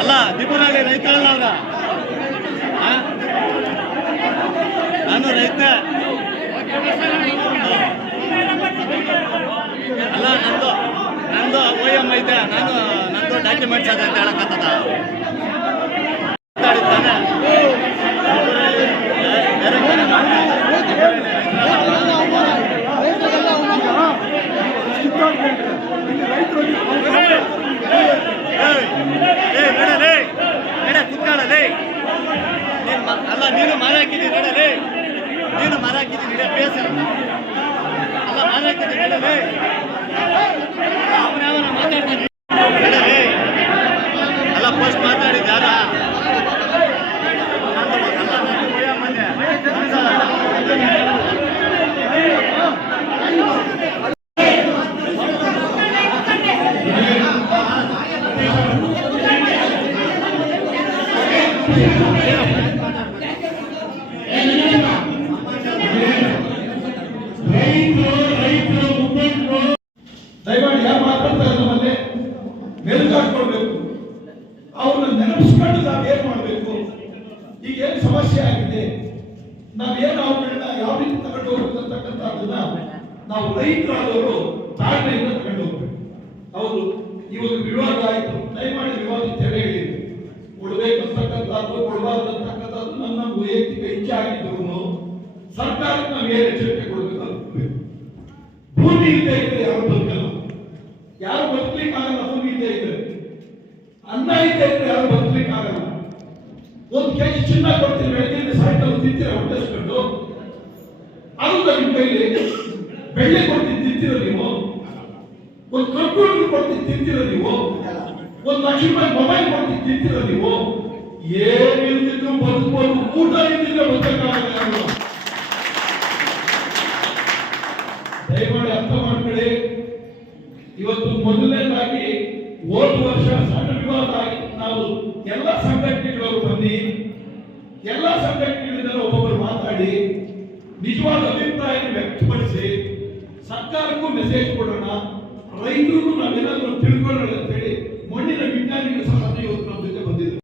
ಅಲ್ಲ ದೀಪನಹಳ್ಳಿ ರೈತರಲ್ಲ ಅವ್ರ ನಾನು ರೈತ ಅಲ್ಲ ನಂದು OM ಐತೆ ನಂದು ಡಾಕ್ಯುಮೆಂಟ್ಸ್ ಅದ ಅಂತ ಹೇಳಕತ್ತದ ಅಲ್ಲ ನೀನು ಮಾರ ಹಾಕಿದ್ದೀನಿ ನಡಲೇ ನೀನು ಮಾರ ಹಾಕಿದ್ದೀನಿ ಬೇಸ ಅಲ್ಲ ಮಾರ ಹಾಕಿದ್ದೀನಿ ನಡಲೇ ಅವನ ಮಾತಾಡ್ತಾನೆ ನಡಲೇ ಅಲ್ಲ ಫಸ್ಟ್ ಮಾತಾಡಿದ ಯಾರ ದಯಮಾಡಿ ಯಾರು ಮಾತಾಡ್ತಾ ಇರೋ ನಮ್ಮಲ್ಲಿ ಮೆಲುಕಾಡ್ಕೊಳ್ಬೇಕು, ಅವ್ರನ್ನ ನೆನಪಿಸ್ಕೊಂಡು ನಾವೇನ್ ಮಾಡ್ಬೇಕು, ಈಗ ಏನು ಸಮಸ್ಯೆ ಆಗಿದೆ, ನಾವೇನು ಅವ್ರನ್ನ ಯಾವ ರೀತಿ ತಗೊಂಡು ಹೋಗ್ಬೇಕು ಅಂತಕ್ಕಂಥದ್ದನ್ನ ನಾವು ರೈತರಾದವರು ತಾಳ್ಮೆಯಿಂದ ತಗೊಂಡು ಹೋಗ್ಬೇಕು. ಹೌದು, ಇವಾಗ ವಿವಾದ ಆಯ್ತು, ದಯಮಾಡಿ ವಿವಾದ ತೆರೆ ಹೇಳಿದ್ರು, ಕೊಡ್ಬೇಕು ಅಂತಕ್ಕಂಥದ್ದು ಕೊಡಬಾರ್ದು ಅಂತಕ್ಕಂಥದ್ದು ನನ್ನ ವೈಯಕ್ತಿಕ ಇಚ್ಛೆ ಆಗಿದ್ರು ಸರ್ಕಾರಕ್ಕೆ ನಾವು ಏನು ಎಚ್ಚರಿಕೆ ಕೊಡಬೇಕು ಅಂತ. ಭೂಮಿ ಇಲ್ಲದೆ ಇದ್ರೆ ಯಾರು ಬದುಕಲ್ಲ, ಯಾರು ಬದುಕಲಿಕ್ಕಾಗಲ್ಲ. ಭೂಮಿ ಇಲ್ಲದೆ ಇದ್ರೆ, ಅನ್ನ ಇಲ್ಲದೆ ಇದ್ರೆ ಯಾರು ಬದುಕಲಿಕ್ಕಾಗಲ್ಲ. ಒಂದು ಕೆಜಿ ಚಿನ್ನ ಕೊಡ್ತೀವಿ, ಬೆಳಗ್ಗೆ ಸಾಯಂಕಾಲ ತಿಂತೀರ ಹೊಟ್ಟೆಸ್ಕೊಂಡು, ಅದು ನಿಮ್ಮ ಕೈಲಿ ಬೆಳ್ಳಿ ಕೊಡ್ತೀನಿ ತಿಂತೀರ ನೀವು, ಒಂದು ಕಂಪ್ಯೂಟರ್ ಕೊಡ್ತೀನಿ ತಿಂತೀರ ನೀವು, ಒಂದು ₹1,00,000 ಮೊಬೈಲ್ ಕೊಡ್ತೀನಿ ತಿಂತೀರ ನೀವು. ಏನಿಲ್ದಿದ್ರು ಬದುಕಬಹುದು, ಊಟ ಇದ್ದಿದ್ರೆ ಬದುಕಕ್ಕಾಗಲ್ಲ. ದಯಮಾಡಿ ಅರ್ಥ ಮಾಡ್ಕೊಳ್ಳಿ. ಇವತ್ತು ಮೊದಲನೇದಾಗಿ ಹೋದ ವರ್ಷ ಸಣ್ಣ ವಿವಾದ ಆಗಿ ನಾವು ಎಲ್ಲ ಸಂಘಟನೆಗಳವರು ಬನ್ನಿ, ಎಲ್ಲ ಸಂಘಟನೆಗಳಿಂದ ಒಬ್ಬೊಬ್ಬರು ಮಾತಾಡಿ ನಿಜವಾದ ಅಭಿಪ್ರಾಯ ವ್ಯಕ್ತಪಡಿಸಿ ಸರ್ಕಾರಕ್ಕೂ ಮೆಸೇಜ್ ಕೊಡೋಣ, ರೈತರಿಗೂ ನಾವೇನಾದ್ರೂ ತಿಳ್ಕೊಳ್ಳೋಣ ಅಂತೇಳಿ ಮಣ್ಣಿನ ವಿಜ್ಞಾನಿಗಳು ಸಹ ಇವತ್ತು ನಮ್ಮ ಜೊತೆ ಬಂದಿದ್ದಾರೆ.